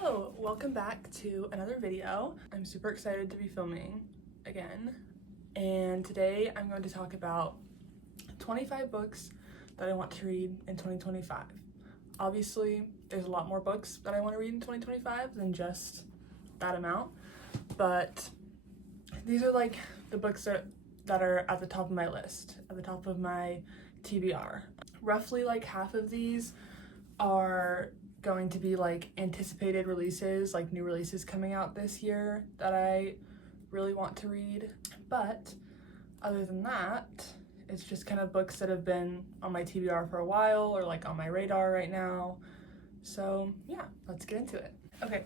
Hello, welcome back to another video. I'm super excited to be filming again, and today I'm going to talk about 25 books that I want to read in 2025. Obviously, there's a lot more books that I want to read in 2025 than just that amount, but these are like the books that are at the top of my list, at the top of my TBR. Roughly like half of these are going to be like anticipated releases, like new releases coming out this year that I really want to read. But other than that, it's just kind of books that have been on my TBR for a while or like on my radar right now. So yeah, let's get into it. Okay,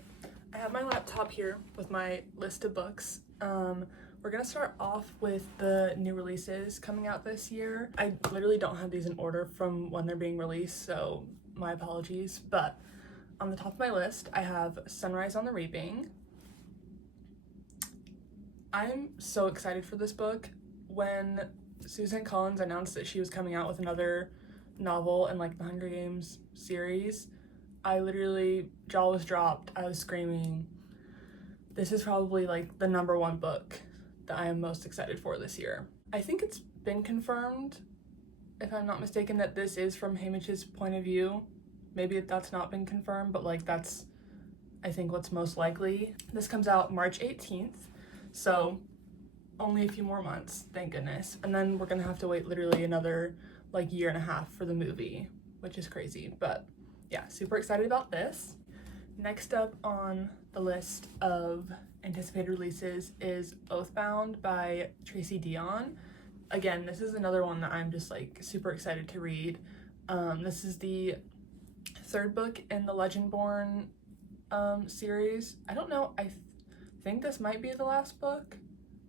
I have my laptop here with my list of books. We're gonna start off with the new releases coming out this year. I literally don't have these in order from when they're being released, so my apologies, but on the top of my list, I have Sunrise on the Reaping. I'm so excited for this book. When Susan Collins announced that she was coming out with another novel in like the Hunger Games series, I literally, jaw was dropped, I was screaming. This is probably like the #1 book that I am most excited for this year. I think it's been confirmed, if I'm not mistaken, that this is from Haymitch's point of view. Maybe that's not been confirmed, but like that's, I think, what's most likely. This comes out March 18th, so only a few more months, thank goodness. And then we're gonna have to wait literally another like year and a half for the movie, which is crazy, but yeah, super excited about this. Next up on the list of anticipated releases is Oathbound by Tracy Deonn. Again, this is another one that I'm just like super excited to read. This is the third book in the Legendborn series. I don't know, I think this might be the last book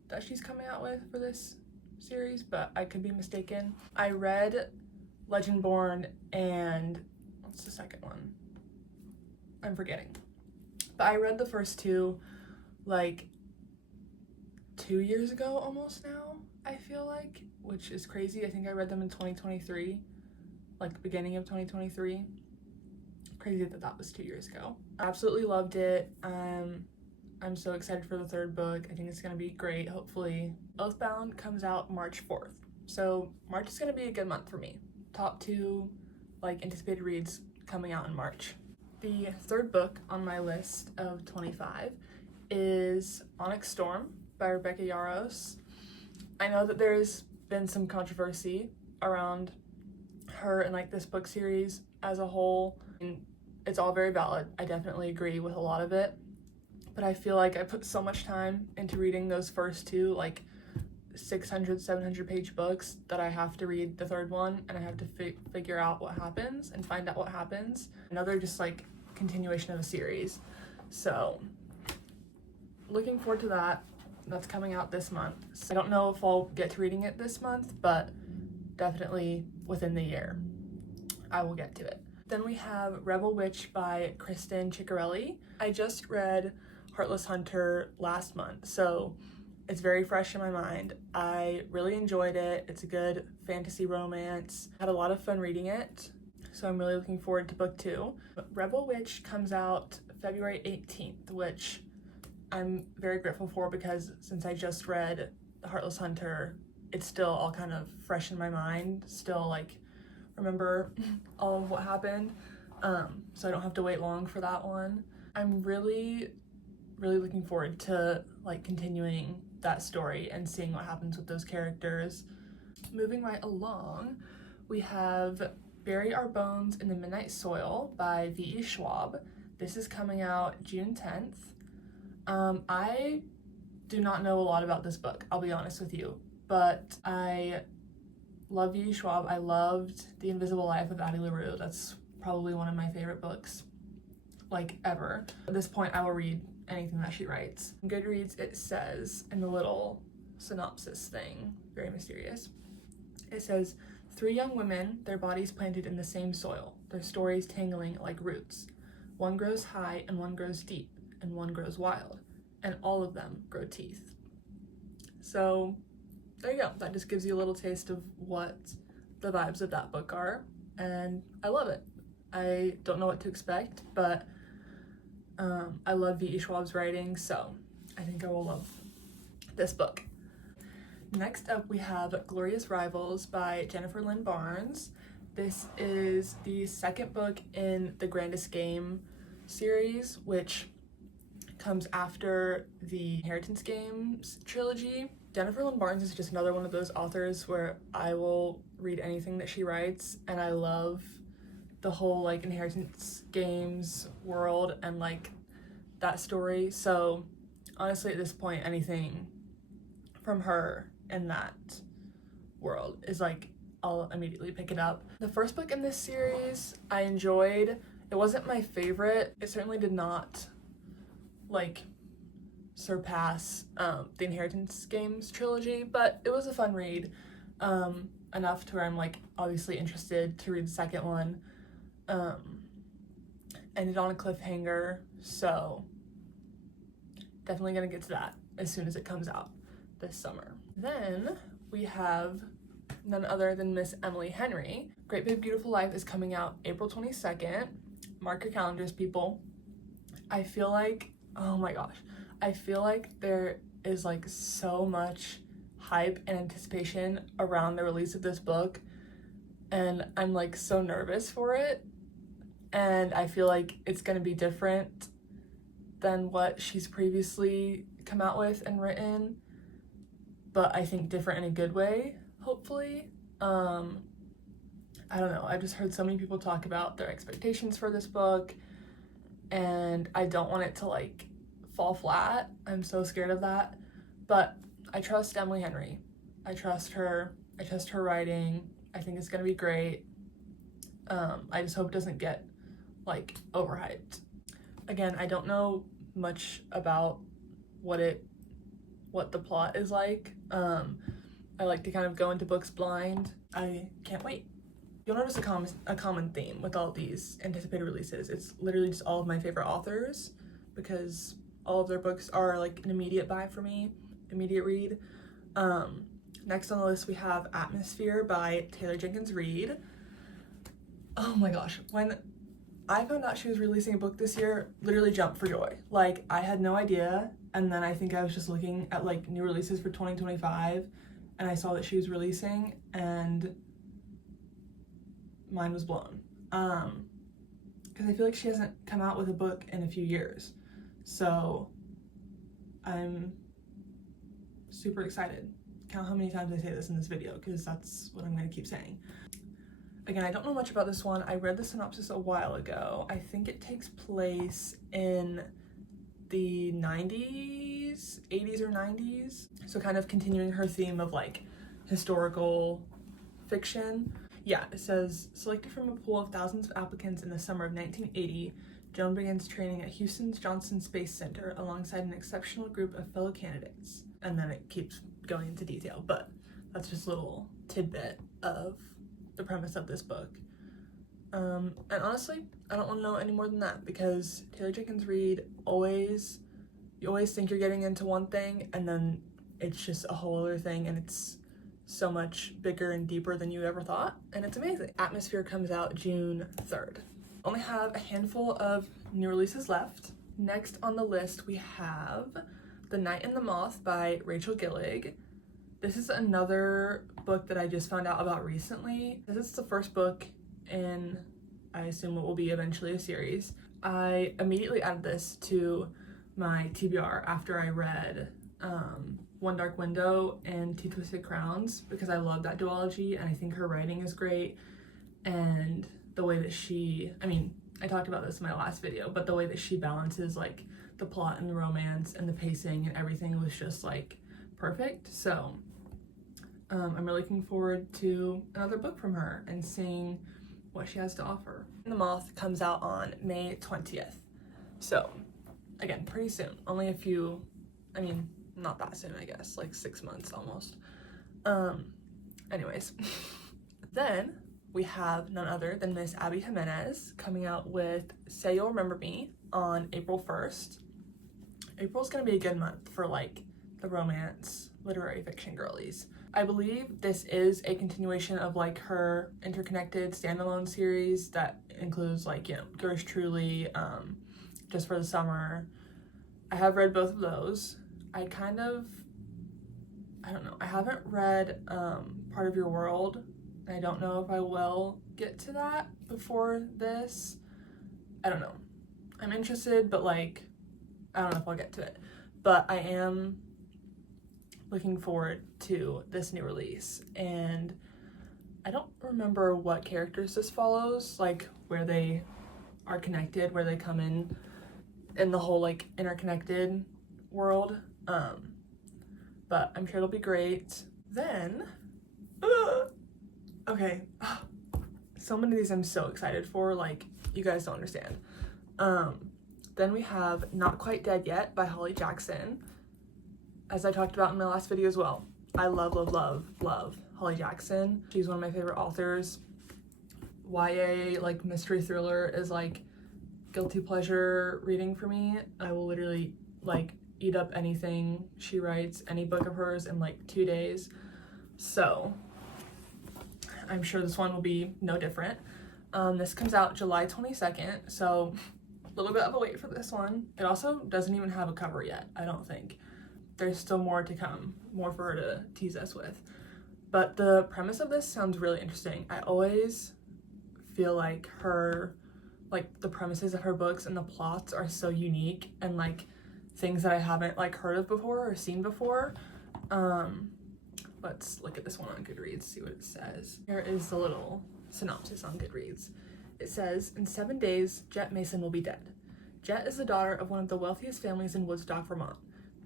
that she's coming out with for this series, but I could be mistaken. I read Legendborn and what's the second one? I'm forgetting. But I read the first two like 2 years ago almost now, I feel like, which is crazy. I think I read them in 2023, like beginning of 2023. Crazy that was 2 years ago. I absolutely loved it. I'm so excited for the third book. I think it's gonna be great, hopefully. Oathbound comes out March 4th. So March is gonna be a good month for me. Top 2 like anticipated reads coming out in March. The third book on my list of 25 is Onyx Storm by Rebecca Yarros. I know that there's been some controversy around her and like this book series as a whole, and it's all very valid. I definitely agree with a lot of it, but I feel like I put so much time into reading those first two like 600-700 page books that I have to read the third one, and I have to figure out what happens and find out what happens. Another just like continuation of a series. So looking forward to that. That's coming out this month. So I don't know if I'll get to reading it this month, but definitely within the year I will get to it. Then we have Rebel Witch by Kristen Ciccarelli. I just read Heartless Hunter last month, so it's very fresh in my mind. I really enjoyed it. It's a good fantasy romance. I had a lot of fun reading it, so I'm really looking forward to book 2. Rebel Witch comes out February 18th, which I'm very grateful for because since I just read Heartless Hunter, it's still all kind of fresh in my mind, still like remember all of what happened, so I don't have to wait long for that one. I'm really looking forward to like continuing that story and seeing what happens with those characters. Moving right along, we have Bury Our Bones in the Midnight Soil by V.E. Schwab. This is coming out June 10th. I do not know a lot about this book, I'll be honest with you, but I love V.E. Schwab. I loved The Invisible Life of Addie LaRue. That's probably one of my favorite books like ever. At this point, I will read anything that she writes. In Goodreads, it says in the little synopsis thing, very mysterious, it says, 3 young women, their bodies planted in the same soil, their stories tangling like roots. One grows high and one grows deep, and one grows wild, and all of them grow teeth. So there you go. That just gives you a little taste of what the vibes of that book are, and I love it. I don't know what to expect, but I love V.E. Schwab's writing, so I think I will love this book. Next up, we have Glorious Rivals by Jennifer Lynn Barnes. This is the second book in the Grandest Game series, which comes after the Inheritance Games trilogy. Jennifer Lynn Barnes is just another one of those authors where I will read anything that she writes, and I love the whole like Inheritance Games world and like that story. So honestly, at this point, anything from her in that world is like, I'll immediately pick it up. The first book in this series I enjoyed. It wasn't my favorite. It certainly did not like surpass the Inheritance Games trilogy, but it was a fun read, enough to where I'm like obviously interested to read the second one. Ended on a cliffhanger, so definitely gonna get to that as soon as it comes out this summer. Then we have none other than Miss Emily Henry. Great Big Beautiful Life is coming out April 22nd. Mark your calendars, people. I feel like, oh my gosh, I feel like there is like so much hype and anticipation around the release of this book, and I'm like so nervous for it, and I feel like it's gonna be different than what she's previously come out with and written, but I think different in a good way, hopefully. I don't know, I just heard so many people talk about their expectations for this book, and I don't want it to like fall flat. I'm so scared of that, but I trust Emily Henry. I trust her writing. I think it's gonna be great. I just hope it doesn't get like overhyped. Again, I don't know much about what the plot is like. I like to kind of go into books blind. I can't wait. You'll notice a common theme with all these anticipated releases. It's literally just all of my favorite authors, because all of their books are like an immediate buy for me, immediate read. Next on the list we have Atmosphere by Taylor Jenkins Reid. Oh my gosh, when I found out she was releasing a book this year, literally jumped for joy. Like, I had no idea, and then I think I was just looking at like new releases for 2025, and I saw that she was releasing, and mind was blown. Because I feel like she hasn't come out with a book in a few years, so I'm super excited. Count how many times I say this in this video, because that's what I'm going to keep saying. Again, I don't know much about this one. I read the synopsis a while ago. I think it takes place in the 90s, 80s or 90s. So kind of continuing her theme of like historical fiction. Yeah, it says, selected from a pool of thousands of applicants in the summer of 1980, Joan begins training at Houston's Johnson Space Center alongside an exceptional group of fellow candidates. And then it keeps going into detail, but that's just a little tidbit of the premise of this book. And honestly, I don't want to know any more than that, because Taylor Jenkins Reid you always think you're getting into one thing, and then it's just a whole other thing, and it's so much bigger and deeper than you ever thought, and it's amazing. Atmosphere comes out June 3rd. Only have a handful of new releases left. Next on the list we have The Night and the Moth by Rachel Gillig. This is another book that I just found out about recently. This is the first book in, I assume, what will be eventually a series. I immediately added this to my TBR after I read One Dark Window and Two Twisted Crowns, because I love that duology and I think her writing is great, and the way that I talked about this in my last video, but the way that she balances like the plot and the romance and the pacing and everything was just like perfect. So I'm really looking forward to another book from her and seeing what she has to offer. The Moth comes out on May 20th. So again, pretty soon. Only a few, not that soon, I guess, like 6 months almost. Anyways. Then we have none other than Miss Abby Jimenez coming out with Say You'll Remember Me on April 1st. April's gonna be a good month for like the romance literary fiction girlies. I believe this is a continuation of like her interconnected standalone series that includes like, Yours Truly, just for the summer. I have read both of those. I don't know, I haven't read Part of Your World. I don't know if I will get to that before this. I don't know. I'm interested, but like, I don't know if I'll get to it. But I am looking forward to this new release. And I don't remember what characters this follows, like where they are connected, where they come in the whole like interconnected world. But I'm sure it'll be great. Then, okay, so many of these I'm so excited for, like, you guys don't understand. Then we have Not Quite Dead Yet by Holly Jackson. As I talked about in my last video as well, I love Holly Jackson. She's one of my favorite authors. YA, like, mystery thriller is like guilty pleasure reading for me. I will literally like eat up anything she writes, any book of hers, in like 2 days. So I'm sure this one will be no different. This comes out July 22nd, so a little bit of a wait for this one. It also doesn't even have a cover yet, I don't think. There's still more to come, more for her to tease us with. But the premise of this sounds really interesting. I always feel like the premises of her books and the plots are so unique and like things that I haven't like heard of before or seen before. Let's look at this one on Goodreads, see what it says. Here is the little synopsis on Goodreads. It says, in 7 days, Jet Mason will be dead. Jet is the daughter of one of the wealthiest families in Woodstock, Vermont.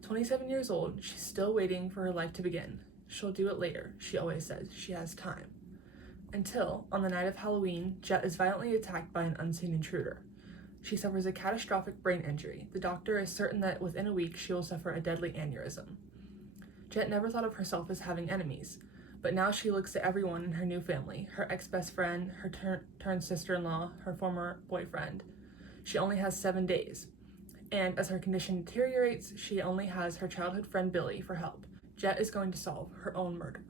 27 years old, she's still waiting for her life to begin. She'll do it later, she always says. She has time. Until, on the night of Halloween, Jet is violently attacked by an unseen intruder. She suffers a catastrophic brain injury. The doctor is certain that within a week she will suffer a deadly aneurysm. Jet never thought of herself as having enemies, but now she looks to everyone in her new family, her ex-best friend, her turned sister-in-law, her former boyfriend. She only has 7 days, and as her condition deteriorates, she only has her childhood friend Billy for help. Jet is going to solve her own murder.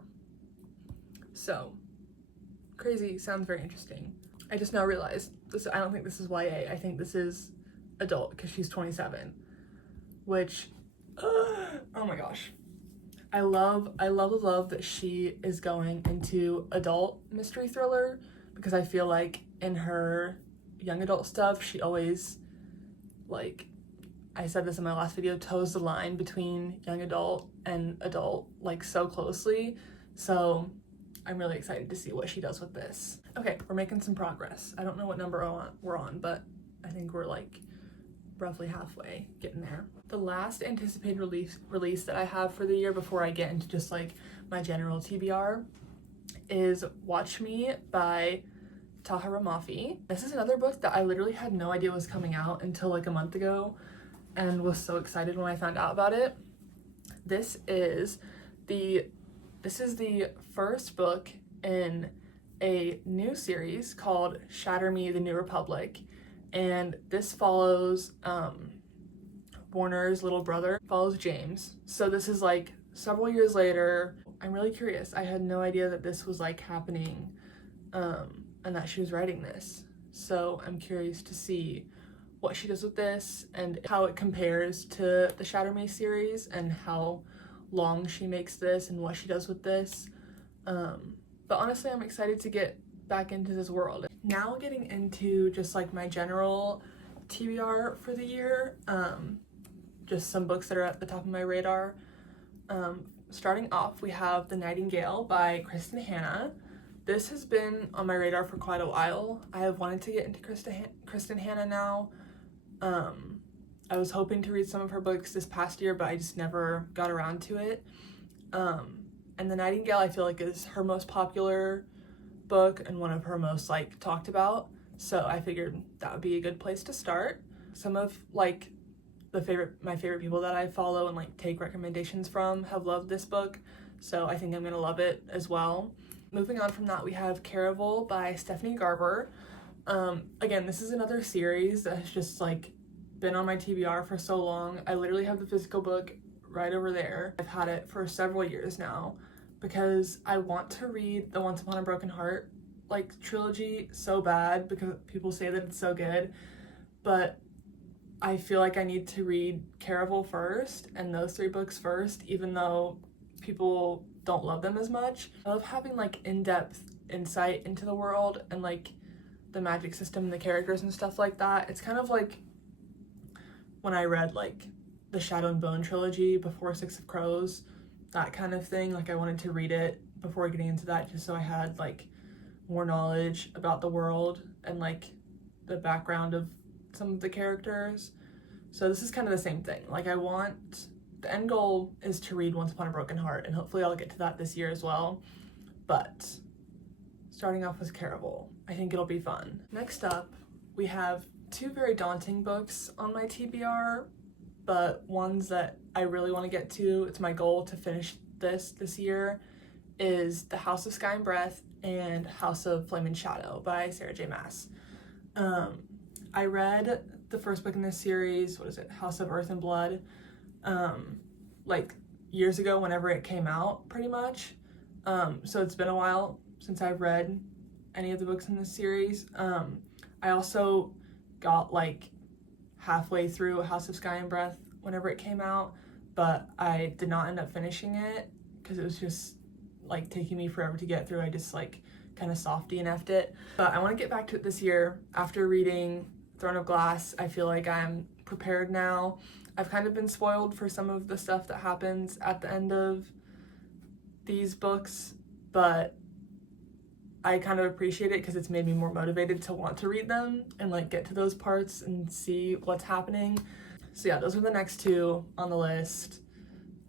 So, crazy, sounds very interesting. I just now realized, I don't think this is YA, I think this is adult, because she's 27, which, oh my gosh. I love that she is going into adult mystery thriller, because I feel like in her young adult stuff, she always, like, I said this in my last video, toes the line between young adult and adult, like, so closely. So I'm really excited to see what she does with this. Okay, we're making some progress. I don't know what number we're on, but I think we're like roughly halfway, getting there. The last anticipated release that I have for the year before I get into just like my general TBR is Watch Me by Tahira Mafi. This is another book that I literally had no idea was coming out until like a month ago and was so excited when I found out about it. This is the first book in a new series called Shatter Me, the New Republic, and this follows Warner's little brother, follows James. So this is like several years later. I'm really curious. I had no idea that this was like happening and that she was writing this. So I'm curious to see what she does with this and how it compares to the Shatter Me series and how long she makes this and what she does with this. But honestly, I'm excited to get back into this world. Now getting into just like my general TBR for the year, just some books that are at the top of my radar. Starting off, we have The Nightingale by Kristen Hanna. This has been on my radar for quite a while. I have wanted to get into Kristen Hanna now. I was hoping to read some of her books this past year, but I just never got around to it. And The Nightingale, I feel like, is her most popular book and one of her most like talked about. So I figured that would be a good place to start. Some of like my favorite people that I follow and like take recommendations from have loved this book, so I think I'm gonna love it as well. Moving on from that, we have Caraval by Stephanie Garber. Again, this is another series that has just like been on my TBR for so long. I literally have the physical book right over there. I've had it for several years now because I want to read the Once Upon a Broken Heart like trilogy so bad because people say that it's so good, but I feel like I need to read Caraval first and those 3 books first, even though people don't love them as much. I love having like in-depth insight into the world and like the magic system and the characters and stuff like that. It's kind of like when I read like the Shadow and Bone trilogy before Six of Crows, that kind of thing. Like I wanted to read it before getting into that just so I had like more knowledge about the world and like the background of some of the characters. So this is kind of the same thing. Like the end goal is to read Once Upon a Broken Heart, and hopefully I'll get to that this year as well. But starting off with Caraval, I think it'll be fun. Next up, we have 2 very daunting books on my TBR, but ones that I really want to get to. It's my goal to finish this year, is The House of Sky and Breath and House of Flame and Shadow by Sarah J. Maas. I read the first book in this series, House of Earth and Blood, like years ago whenever it came out, pretty much. So it's been a while since I've read any of the books in this series. I also got like halfway through House of Sky and Breath whenever it came out, but I did not end up finishing it because it was just like taking me forever to get through. I just like kind of softy and F'd it. But I want to get back to it this year. After reading Throne of Glass, I feel like I'm prepared now. I've kind of been spoiled for some of the stuff that happens at the end of these books, but I kind of appreciate it because it's made me more motivated to want to read them and like get to those parts and see what's happening. So yeah, those are the next 2 on the list.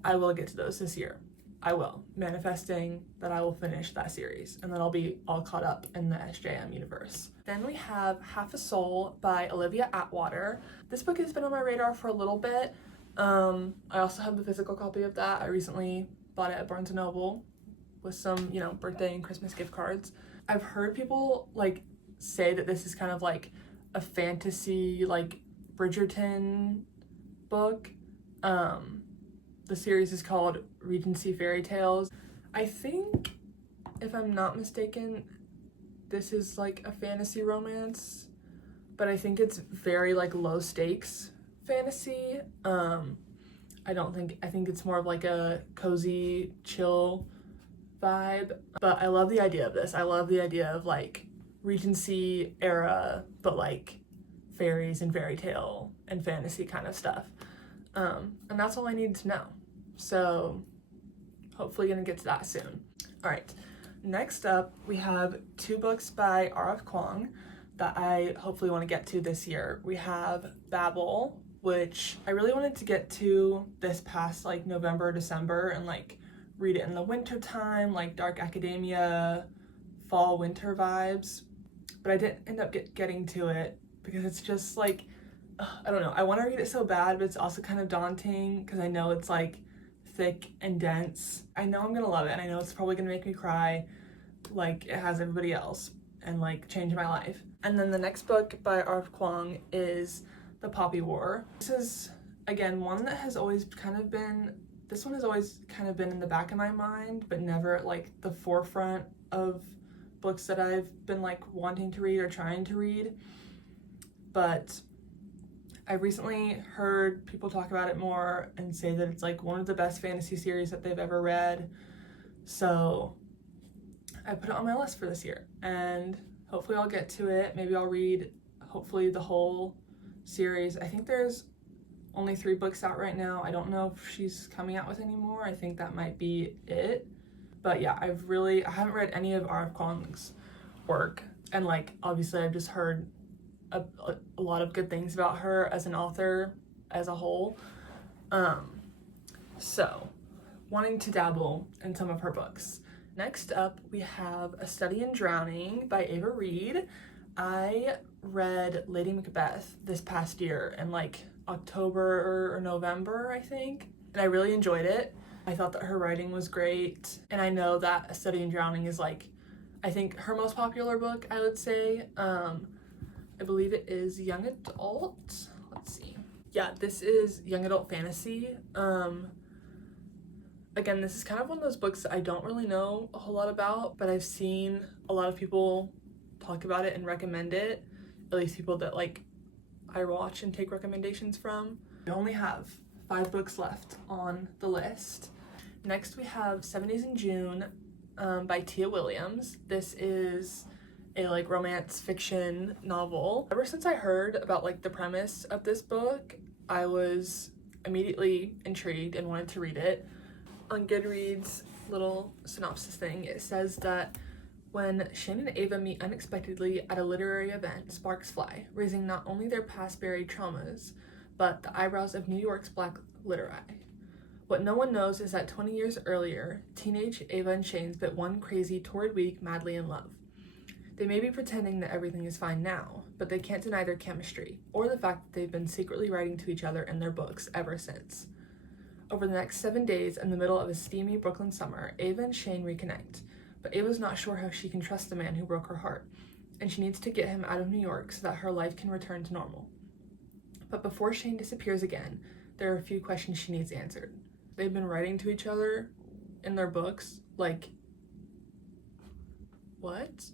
I will get to those this year. I will, manifesting that I will finish that series and then I'll be all caught up in the SJM universe. Then we have Half a Soul by Olivia Atwater. This book has been on my radar for a little bit. I also have the physical copy of that. I recently bought it at Barnes & Noble with some, birthday and Christmas gift cards. I've heard people like say that this is kind of like a fantasy, like Bridgerton book. The series is called Regency Fairy Tales. I think, if I'm not mistaken, this is like a fantasy romance, but I think it's very like low stakes fantasy. I think it's more of like a cozy, chill vibe, but I love the idea of this. I love the idea of like Regency era, but like fairies and fairy tale and fantasy kind of stuff. And that's all I needed to know. So hopefully gonna get to that soon. All right, next up we have 2 books by R.F. Kuang that I hopefully want to get to this year. We have Babel, which I really wanted to get to this past like November, December, and like read it in the winter time, like dark academia, fall, winter vibes. But I didn't end up getting to it because it's just like, I don't know. I want to read it so bad, but it's also kind of daunting because I know it's like thick and dense. I know I'm gonna love it and I know it's probably gonna make me cry like it has everybody else and like change my life. And then the next book by R.F. Kuang is The Poppy War. This is, again, one that has always kind of been, this one has always kind of been in the back of my mind, but never at like the forefront of books that I've been like wanting to read or trying to read. But I recently heard people talk about it more and say that it's like one of the best fantasy series that they've ever read. So I put it on my list for this year and hopefully I'll get to it. Maybe I'll read hopefully the whole series. I think there's only 3 books out right now. I don't know if she's coming out with any more. I think that might be it. But yeah, I haven't read any of R.F. Kuang's work. And like, obviously I've just heard a lot of good things about her as an author as a whole. So wanting to dabble in some of her books. Next up, we have A Study in Drowning by Ava Reid. I read Lady Macbeth this past year in like October or November, I think, and I really enjoyed it. I thought that her writing was great, and I know that A Study in Drowning is like, I think her most popular book, I would say. I believe it is young adult. Let's see. Yeah, this is young adult fantasy. Again, this is kind of one of those books that I don't really know a whole lot about, but I've seen a lot of people talk about it and recommend it, at least people that like I watch and take recommendations from. We only have 5 books left on the list. Next we have 7 Days in June by Tia Williams. This is a like romance fiction novel. Ever since I heard about like the premise of this book, I was immediately intrigued and wanted to read it. On Goodreads little synopsis thing, it says that when Shane and Ava meet unexpectedly at a literary event, sparks fly, raising not only their past buried traumas, but the eyebrows of New York's black literati. What no one knows is that 20 years earlier, teenage Ava and Shane spent one crazy, torrid week madly in love. They may be pretending that everything is fine now, but they can't deny their chemistry, or the fact that they've been secretly writing to each other in their books ever since. Over the next 7 days, in the middle of a steamy Brooklyn summer, Ava and Shane reconnect, but Ava's not sure how she can trust the man who broke her heart, and she needs to get him out of New York so that her life can return to normal. But before Shane disappears again, there are a few questions she needs answered. They've been writing to each other in their books, like, what?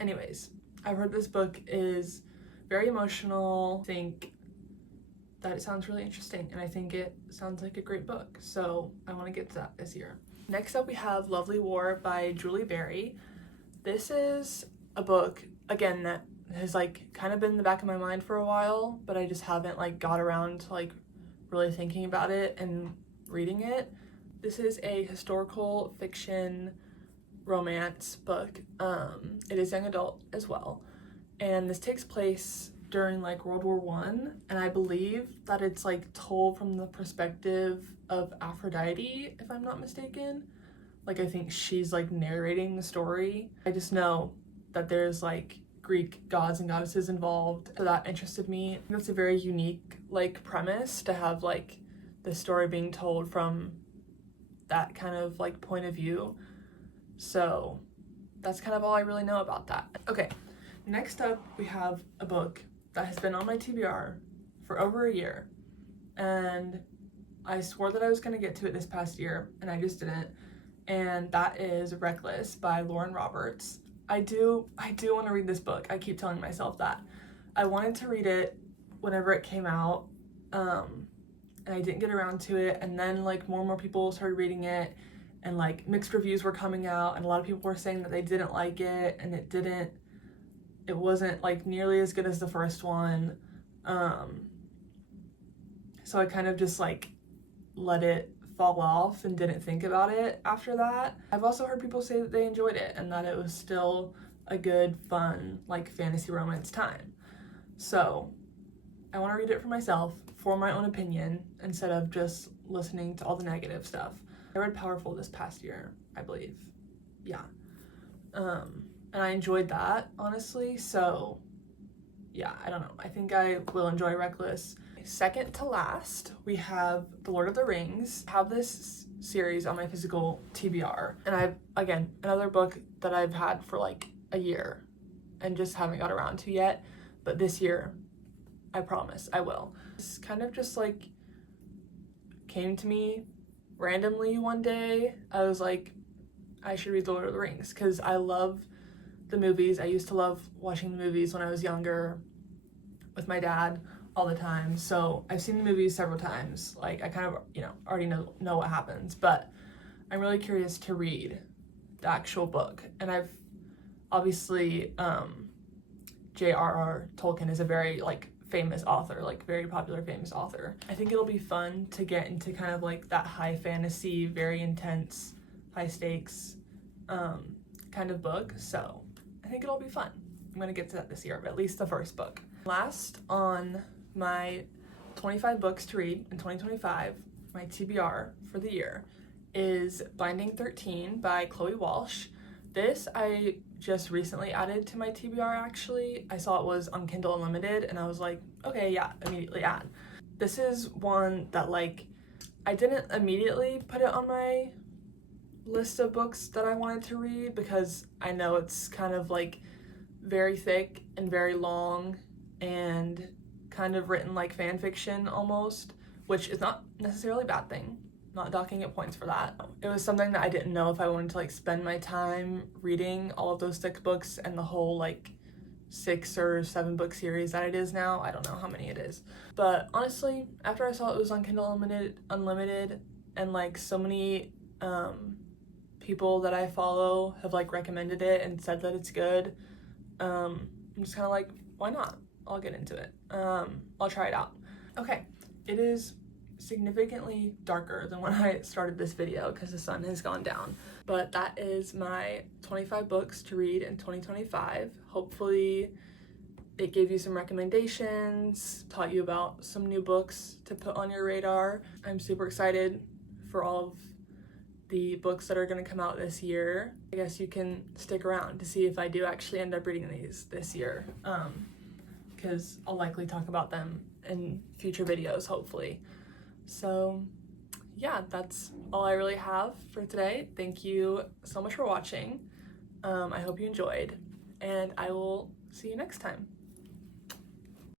Anyways, I've heard this book is very emotional. I think that it sounds really interesting, and I think it sounds like a great book, so I want to get to that this year. Next up we have Lovely War by Julie Berry. This is a book, again, that has like kind of been in the back of my mind for a while, but I just haven't like got around to like really thinking about it and reading it. This is a historical fiction romance book. It is young adult as well, and this takes place during like World War One, and I believe that it's like told from the perspective of Aphrodite, if I'm not mistaken. Like I think she's like narrating the story. I just know that there's like Greek gods and goddesses involved, so that interested me. I think it's a very unique like premise to have like the story being told from that kind of like point of view. So that's kind of all I really know about that. Okay, next up we have a book that has been on my TBR for over a year, and I swore that I was gonna get to it this past year, and I just didn't, and that is Reckless by Lauren Roberts. I do want to read this book. I keep telling myself that. I wanted to read it whenever it came out, and I didn't get around to it, and then like more and more people started reading it, and like mixed reviews were coming out, and a lot of people were saying that they didn't like it, and it wasn't like nearly as good as the first one. So I kind of just like let it fall off and didn't think about it after that. I've also heard people say that they enjoyed it and that it was still a good, fun, like fantasy romance time. So I want to read it for myself, for my own opinion, instead of just listening to all the negative stuff. I read Powerful this past year, I believe. Yeah. And I enjoyed that, honestly, so yeah, I don't know. I think I will enjoy Reckless. Second to last, we have The Lord of the Rings. I have this series on my physical TBR, and I've, again, another book that I've had for like a year and just haven't got around to yet, but this year, I promise I will. It's kind of just like came to me randomly one day. I was like, I should read The Lord of the Rings because I love the movies. I used to love watching the movies when I was younger with my dad all the time. So I've seen the movies several times. Like I kind of, already know what happens, but I'm really curious to read the actual book. And I've obviously, J.R.R. Tolkien is a very like famous author, like very popular famous author. I think it'll be fun to get into kind of like that high fantasy, very intense, high stakes kind of book. So I think it'll be fun. I'm gonna get to that this year, but at least the first book. Last on my 25 books to read in 2025, my TBR for the year, is Binding 13 by Chloe Walsh. This I just recently added to my TBR actually. I saw it was on Kindle Unlimited and I was like, okay, yeah, immediately add. This is one that like, I didn't immediately put it on my list of books that I wanted to read because I know it's kind of like very thick and very long and kind of written like fan fiction almost, which is not necessarily a bad thing. Not docking it points for that. It was something that I didn't know if I wanted to like spend my time reading all of those thick books and the whole like 6 or 7 book series that it is now. I don't know how many it is. But honestly, after I saw it was on Kindle Unlimited and like so many people that I follow have like recommended it and said that it's good, I'm just kind of like, why not? I'll get into it. I'll try it out. Okay, it is significantly darker than when I started this video because the sun has gone down. But that is my 25 books to read in 2025. Hopefully it gave you some recommendations, taught you about some new books to put on your radar. I'm super excited for all of the books that are going to come out this year. I guess you can stick around to see if I do actually end up reading these this year, because I'll likely talk about them in future videos, hopefully. So yeah, that's all I really have for today. Thank you so much for watching. I hope you enjoyed, and I will see you next time.